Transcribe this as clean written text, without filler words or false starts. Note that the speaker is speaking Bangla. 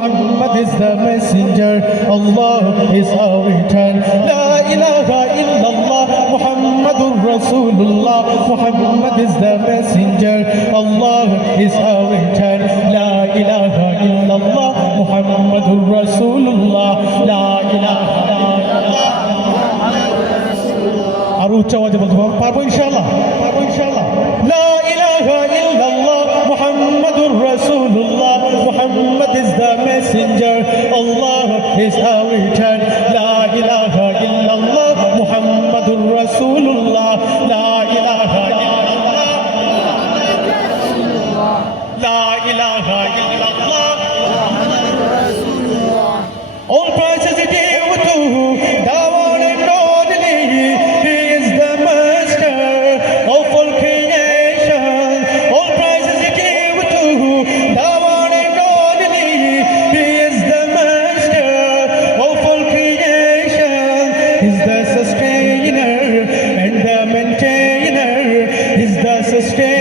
Muhammad is the messenger, Allah is our return. La ilaha illallah, Muhammadur Rasulullah. Muhammad is the messenger, Allah is our return. La ilaha illallah, Muhammadur Rasulullah. La ilaha illallah. আর উচ্চ আওয়াজে বলতে পারবো ইনশাআল্লাহ, পারবো ইনশাআল্লাহ। লা ইলাহা ইল্লাল্লাহ, মুহাম্মাদুর রাসূলুল্লাহ। Muhammad is the messenger, Allah is our return. La ilaha illallah, Muhammadur Rasulullah. La ilaha illallah, La ilaha illallah, Muhammadur Rasulullah. All praises are due to the one and only. He is the master of all creation. All praises are due to the one and only. He is the master of all creation. He's the sustainer and the maintainer. He's the sustainer